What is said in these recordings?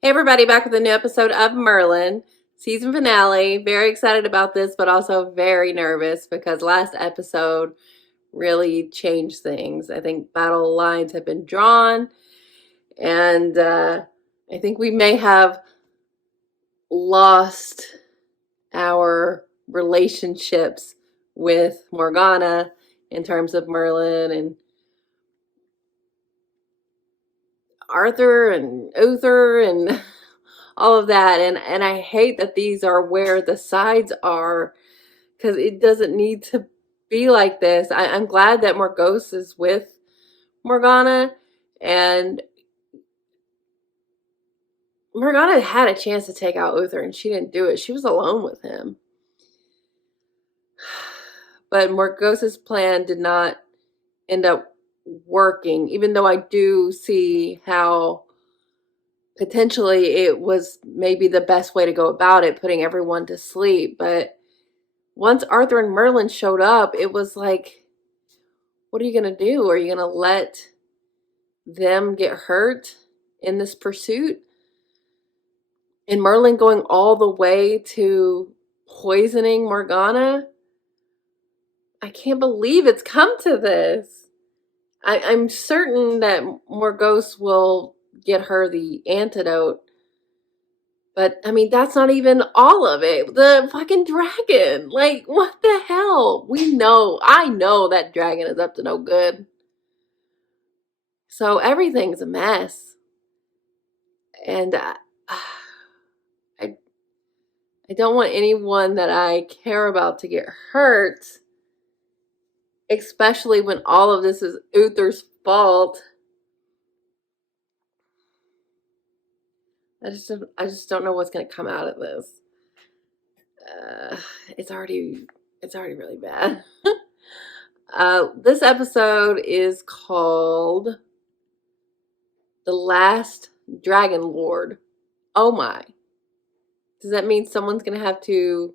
Hey everybody, back with a new episode of Merlin, season finale. Very excited about this, but also very nervous because last episode really changed things. I think battle lines have been drawn, and I think we may have lost our relationships with Morgana in terms of Merlin and Arthur and Uther and all of that. And I hate that these are where the sides are because it doesn't need to be like this. I'm glad that Morgause is with Morgana, and Morgana had a chance to take out Uther and she didn't do it. She was alone with him. But Morgause's plan did not end up working, even though I do see how potentially it was maybe the best way to go about it, putting everyone to sleep. But once Arthur and Merlin showed up, it was like, what are you going to do? Are you going to let them get hurt in this pursuit? And Merlin going all the way to poisoning Morgana? I can't believe it's come to this. I'm certain that Morgause will get her the antidote. But, I mean, that's not even all of it. The fucking dragon. Like, what the hell? I know that dragon is up to no good. So everything's a mess. And I don't want anyone that I care about to get hurt. Especially when all of this is Uther's fault. I just don't know what's going to come out of this. It's already really bad. This episode is called The Last Dragonlord. Oh my. Does that mean someone's going to have to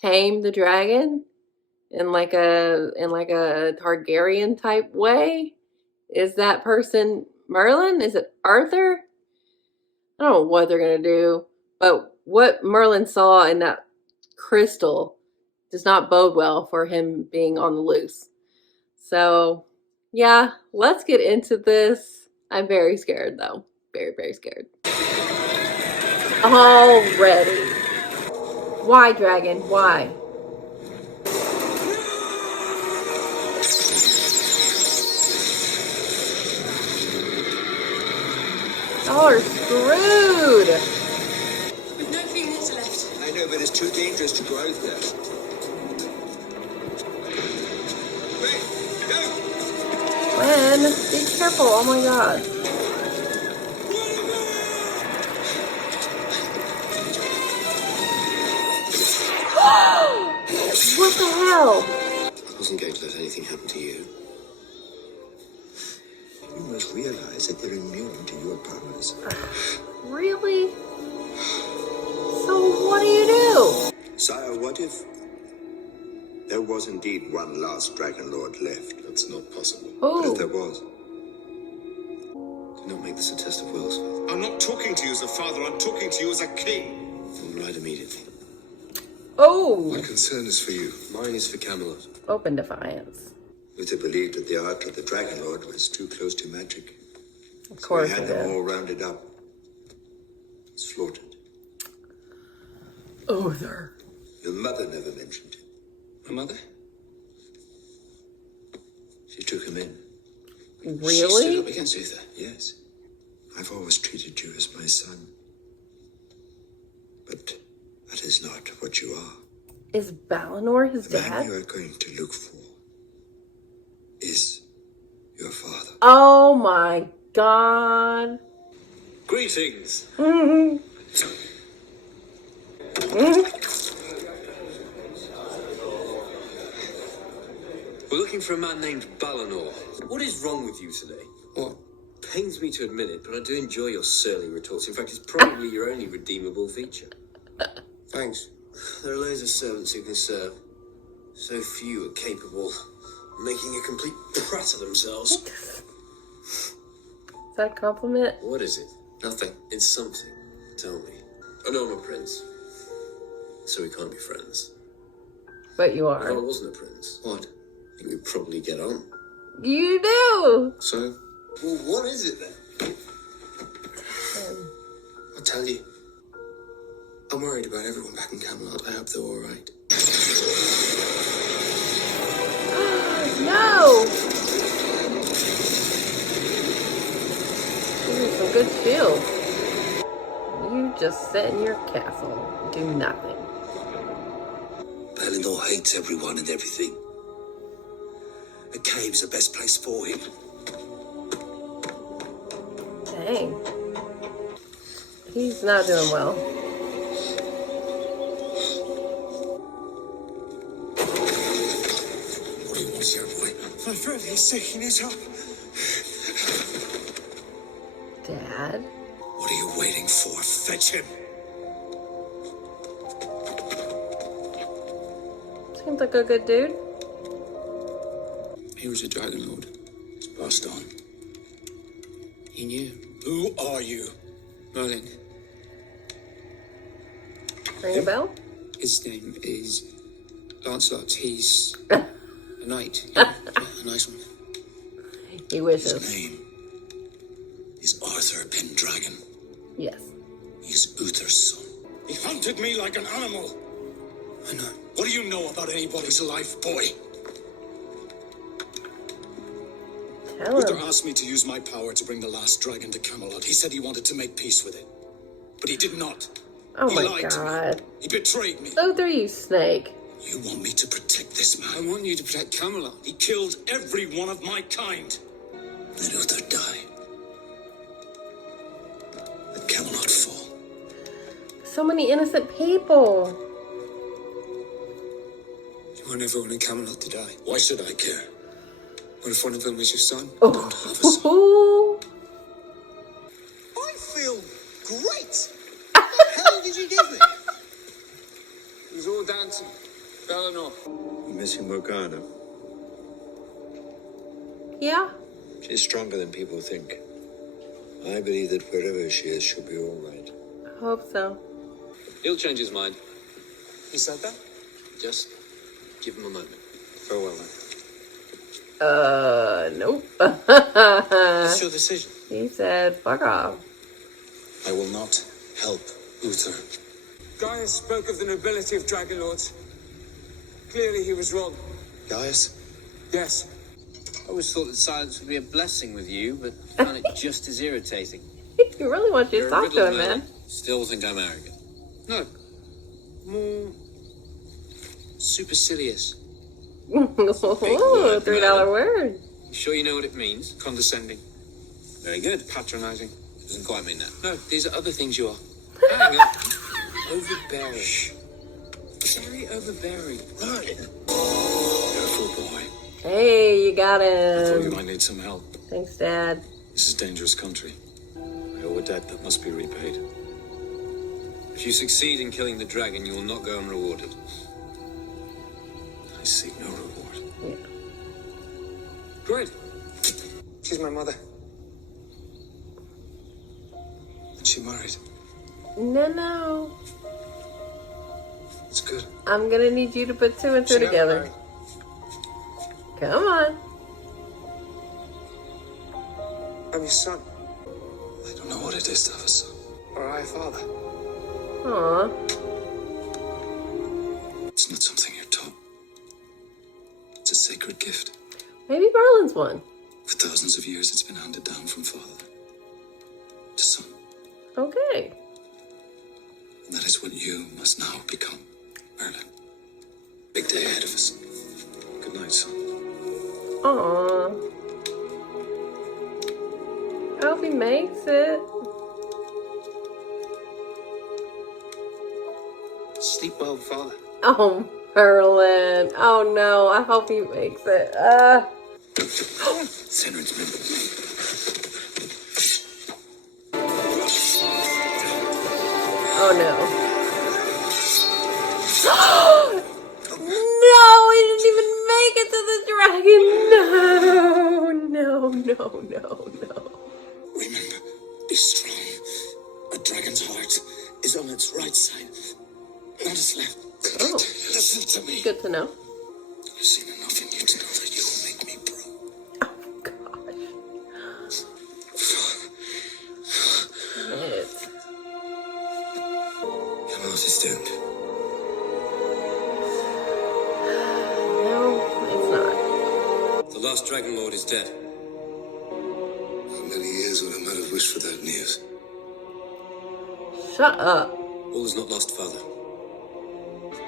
tame the dragon in like a Targaryen type way? Is that person Merlin? Is it Arthur? I don't know what they're going to do, but what Merlin saw in that crystal does not bode well for him being on the loose. So, yeah, let's get into this. I'm very scared, though. Very, very scared. Already. Why, dragon? Why? Y'all are screwed. We've no 3 minutes left. I know, but it's too dangerous to go out there. Wait, go! Gwen, be careful. Oh my god. What the hell? I wasn't going to let anything happen to you. You must realize that they're immune to your powers. Really? So what do you do? Sire, what if there was indeed one last Dragonlord left? That's not possible. Who? But if there was, do not make this a test of wills. I'm not talking to you as a father, I'm talking to you as a king. All right, immediately. Oh! My concern is for you. Mine is for Camelot. Open defiance. Uther believed that the art of the Dragonlord was too close to magic. Of course so he had them all rounded up. Slaughtered. Uther. Your mother never mentioned it. My mother? She took him in. Really? She stood up against Uther. Yes. I've always treated you as my son. But that is not what you are. Is Balinor his The man dad? you are going to look for is your father. Oh my god. Greetings. Mm-hmm. We're looking for a man named Balinor. What is wrong with you today? What? Pains me to admit it, but I do enjoy your surly retorts. In fact, it's probably your only redeemable feature. Thanks. There are loads of servants who can serve. So few are capable of making a complete brat of themselves. Is that a compliment? What is it? Nothing. It's something. Tell me. I know I'm a prince. So we can't be friends. But you If I are. wasn't a prince, What? I think we'd probably get on. You do! So? Well, what is it then? I'll tell you. I'm worried about everyone back in Camelot. I hope they're all right. No! These are some good shields. You just sit in your castle and do nothing. Merlin hates everyone and everything. A cave's the best place for him. Dang. He's not doing well. What do you want, young boy? My friend, he's sick. He needs help. Dad? What are you waiting for? Fetch him. Seems like a good dude. He was a Dragonlord. Passed on. He knew. Who are you? Merlin. Ring a bell? His name is Lancelot. He's a knight. Yeah, a nice one. He His wishes. name is Arthur Pendragon. Yes. He is Uther's son. He hunted me like an animal. I know. What do you know about anybody's life, boy? Tell Uther him. asked me to use my power to bring the last dragon to Camelot. He said he wanted to make peace with it. But he did not. Oh He my lied to me. god. He betrayed me. Luther, you snake. You want me to protect this I man? want you to protect Camelot. He killed every one of my kind. Let Uther die. Let Camelot fall. So many innocent people. You want everyone in Camelot to die. Why should I care? What if one of them is your son? I don't have a son. Oh. I feel great. How the hell did you give me? It was all down to Eleanor. You're missing Morgana. Yeah. She's stronger than people think. I believe that wherever she is, she'll be all right. I hope so. He'll change his mind. He said that? Just give him a moment. Farewell then. Nope. It's your decision. He said, fuck off. I will not help Uther. Gaius spoke of the nobility of Dragonlords. Clearly he was wrong. Gaius? Yes. I always thought that silence would be a blessing with you, but I found it just as irritating. He really wants you to You're a talk to riddle him, man. Still think I'm arrogant. No. More supercilious. Ooh, word, $3 word. You sure you know what it means? Condescending. Very good. Patronizing. Doesn't quite mean that. No, these are other things you are. Hang on. Overbearing. Very overbearing. Right. Careful, boy. Hey, you got Thought you him. might need some help. Thanks, Dad. This is a dangerous country. I owe a debt that must be repaid. If you succeed in killing the dragon, you will not go unrewarded. I seek no reward. Yeah. Great. She's my mother. And she married. No. It's good. I'm gonna need you to put two and two She never together. married. Come on. I'm your son. I don't know what it is to have a son. Or I a father. Aw. It's not something you're taught. It's a sacred gift. Maybe Merlin's one. For thousands of years, it's been handed down from father to son. Okay. And that is what you must now become, Merlin. Big day ahead of us. Good night, son. Aw. I hope he makes it. Sleep well, father. Oh, Merlin. Oh no, I hope he makes it. Senrin's men. Oh no. No, he didn't even make it to the dragon. No, no, no, no, no. We dragon's heart is on its right side, not its left. Oh. Listen to me. Good to know. I've seen enough in you to know that you will make me proud. It's Camelot is doomed. no, it's not. The last Dragonlord is dead. How many years would a man have wished for that news? Shut up. All is not lost, Father.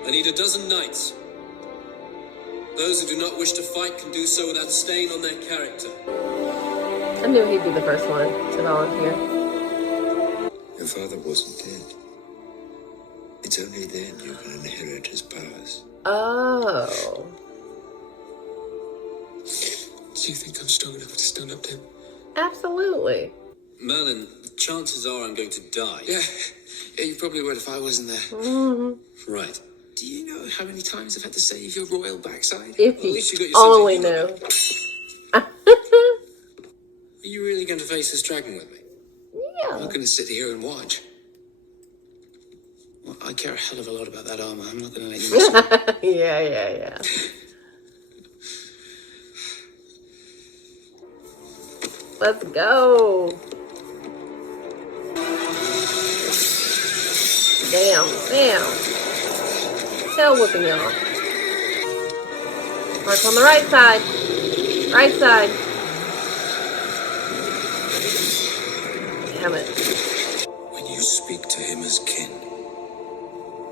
I need a dozen knights. Those who do not wish to fight can do so without stain on their character. I knew he'd be the first one to volunteer. Your father wasn't dead. It's only then you can inherit his powers. Oh. Do you think I'm strong enough to stand up to him? Absolutely. Merlin, the chances are I'm going to die. Yeah, you probably would if I wasn't there. Mm-hmm. Right. Do you know how many times I've had to save your royal backside? If Well, at least you got he your only sense of knew. Are you really going to face this dragon with me? I'm Yeah. not going to sit here and watch. Well, I care a hell of a lot about that armor. I'm not going to let you miss it. Yeah. Let's go. Damn. Tail whipping y'all. Mark on the right side. Right side. Damn it. When you speak to him as kin,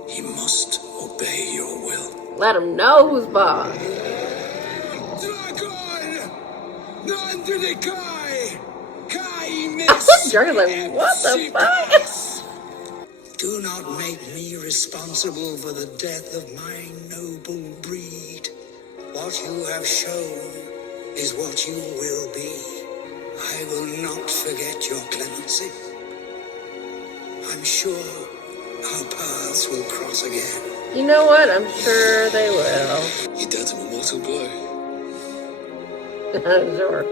he must obey your will. Let him know who's boss. Dragon! None to the Kai! Kai miss! Dragonlord, what the fuck? Do not make me responsible for the death of my noble breed. What you have shown is what you will be. I will not forget your clemency. I'm sure our paths will cross again. You know what? I'm sure they will. You dealt him a mortal blow. Sure.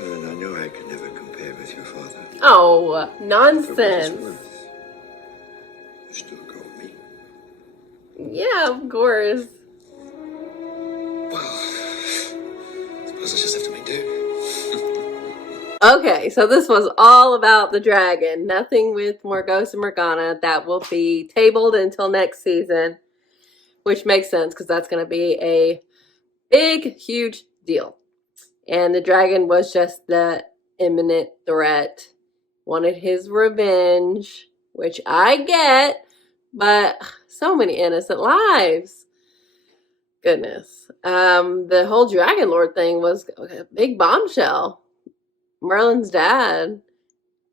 And I know I can never compare with your father. Oh, For what it's nonsense. worth, you still got me. Yeah, of course. Well, suppose I just have to make do. Okay, so this was all about the dragon. Nothing with Morgause and Morgana. That will be tabled until next season, which makes sense because that's going to be a big, huge deal. And the dragon was just the imminent threat. Wanted his revenge, which I get, but so many innocent lives. Goodness. The whole Dragonlord thing was a big bombshell. Merlin's dad,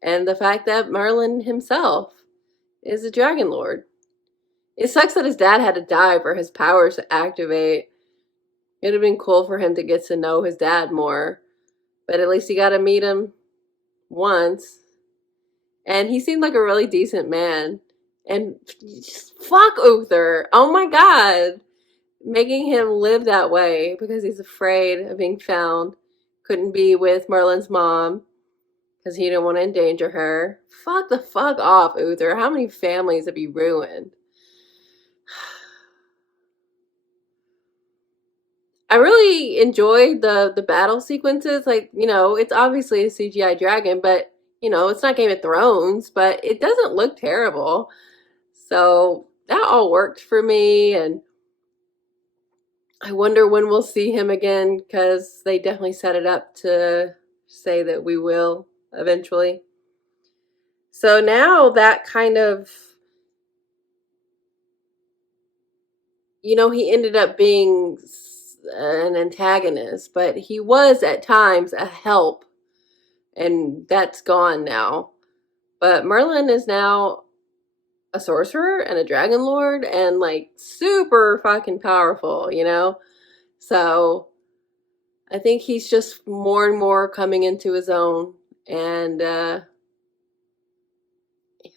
and the fact that Merlin himself is a Dragonlord. It sucks that his dad had to die for his powers to activate. It would have been cool for him to get to know his dad more, but at least he got to meet him once. And he seemed like a really decent man. And fuck Uther. Oh my god. Making him live that way because he's afraid of being found. Couldn't be with Merlin's mom because he didn't want to endanger her. Fuck the fuck off, Uther. How many families have you ruined? I really enjoyed the battle sequences. Like, you know, it's obviously a CGI dragon, but, you know, it's not Game of Thrones, but it doesn't look terrible. So that all worked for me, and I wonder when we'll see him again, because they definitely set it up to say that we will eventually. So now that kind of, you know, he ended up being an antagonist, but he was at times a help, and that's gone now. But Merlin is now a sorcerer and a Dragonlord and like super fucking powerful, you know? So I think he's just more and more coming into his own, and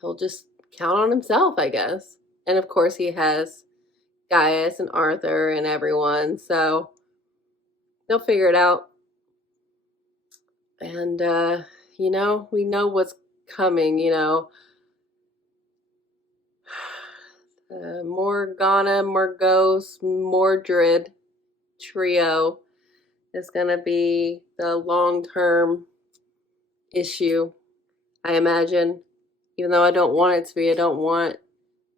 he'll just count on himself, I guess. And of course he has Gaius and Arthur and everyone, so they'll figure it out. And you know, we know what's coming, you know. Morgana, Morgause, Mordred trio is going to be the long-term issue, I imagine. Even though I don't want it to be, I don't want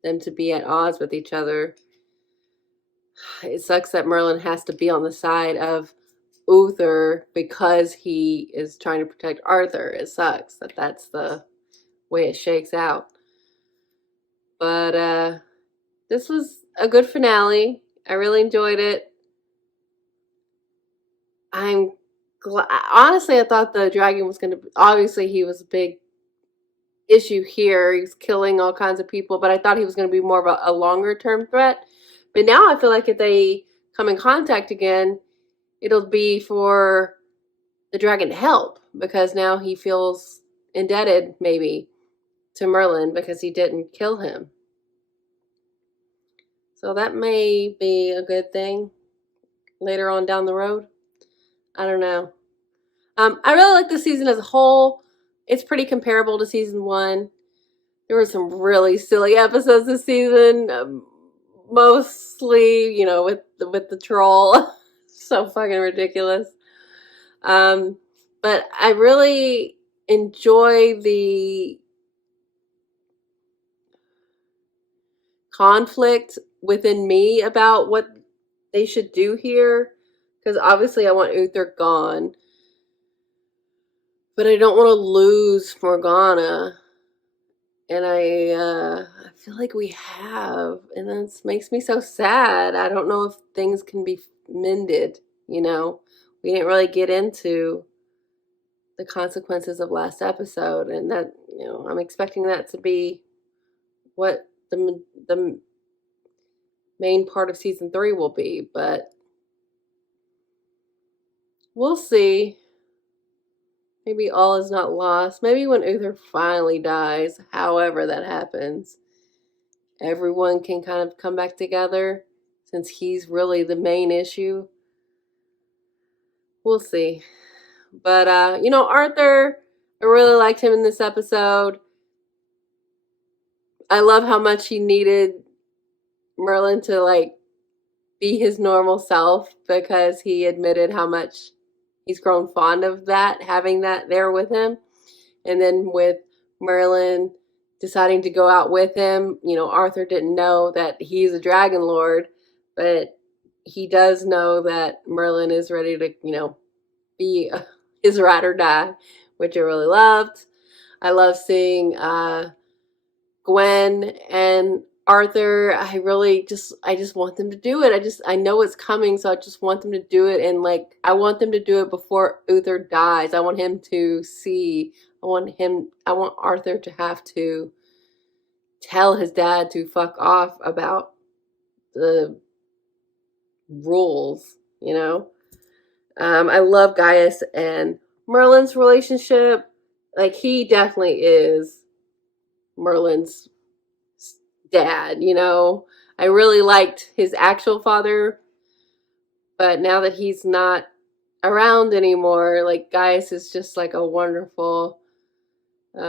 them to be at odds with each other. It sucks that Merlin has to be on the side of Uther because he is trying to protect Arthur. It sucks that that's the way it shakes out. But this was a good finale. I really enjoyed it. I'm glad. Honestly, I thought the dragon was going to. Obviously, he was a big issue here. He's killing all kinds of people, but I thought he was going to be more of a longer term threat. But now I feel like if they come in contact again, it'll be for the dragon to help, because now he feels indebted maybe to Merlin because he didn't kill him. So that may be a good thing later on down the road. I don't know. I really like the season as a whole. It's pretty comparable to season 1. There were some really silly episodes this season. Mostly, with the troll. So fucking ridiculous. But I really enjoy the conflict within me about what they should do here. Because obviously I want Uther gone. But I don't want to lose Morgana. And I feel like we have. And that makes me so sad. I don't know if things can be mended, We didn't really get into the consequences of last episode. And that, I'm expecting that to be what the main part of season 3 will be. But we'll see. Maybe all is not lost. Maybe when Uther finally dies, however that happens, everyone can kind of come back together, since he's really the main issue. We'll see. But, Arthur, I really liked him in this episode. I love how much he needed Merlin to, be his normal self, because he admitted how much he's grown fond of that, having that there with him. And then with Merlin deciding to go out with him, Arthur didn't know that he's a Dragonlord, but he does know that Merlin is ready to, be his ride or die, which I really loved. I love seeing Gwen and Arthur. I just want them to do it. I know it's coming, so I just want them to do it. And I want them to do it before Uther dies. I want him to see. I want Arthur to have to tell his dad to fuck off about the rules, I love Gaius and Merlin's relationship. He definitely is Merlin's dad, I really liked his actual father, but now that he's not around anymore, Gaius is just a wonderful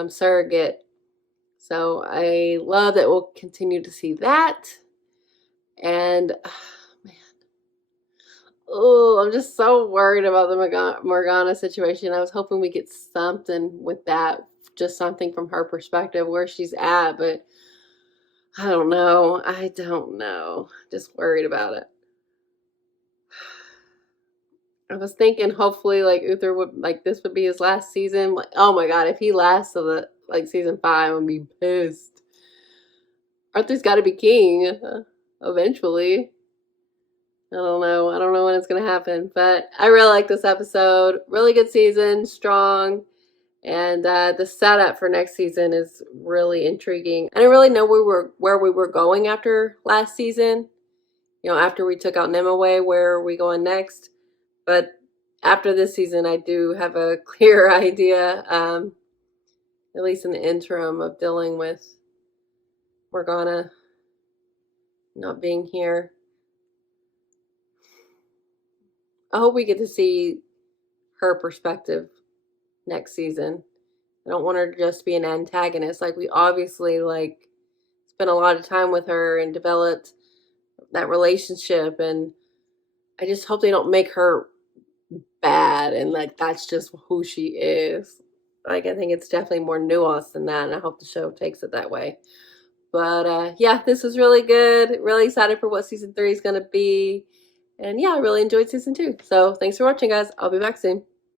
surrogate. So I love that we'll continue to see that. And I'm just so worried about the Morgana situation. I was hoping we get something with that, just something from her perspective, where she's at, but I don't know. Just worried about it. I was thinking hopefully Uther would, this would be his last season. Oh my god, if he lasts to the season 5, I'm gonna be pissed. Arthur's gotta be king eventually. I don't know when it's gonna happen, but I really like this episode. Really good season, strong. And the setup for next season is really intriguing. I didn't really know where we were going after last season. After we took out Nimue, where are we going next? But after this season, I do have a clear idea, at least in the interim, of dealing with Morgana not being here. I hope we get to see her perspective next season. I don't want her to just be an antagonist. We obviously, spent a lot of time with her and developed that relationship. And I just hope they don't make her bad and like that's just who she is. Like, I think it's definitely more nuanced than that, and I hope the show takes it that way. But yeah, this was really good. Really excited for what season 3 is going to be. And yeah, I really enjoyed season 2. So thanks for watching, guys. I'll be back soon.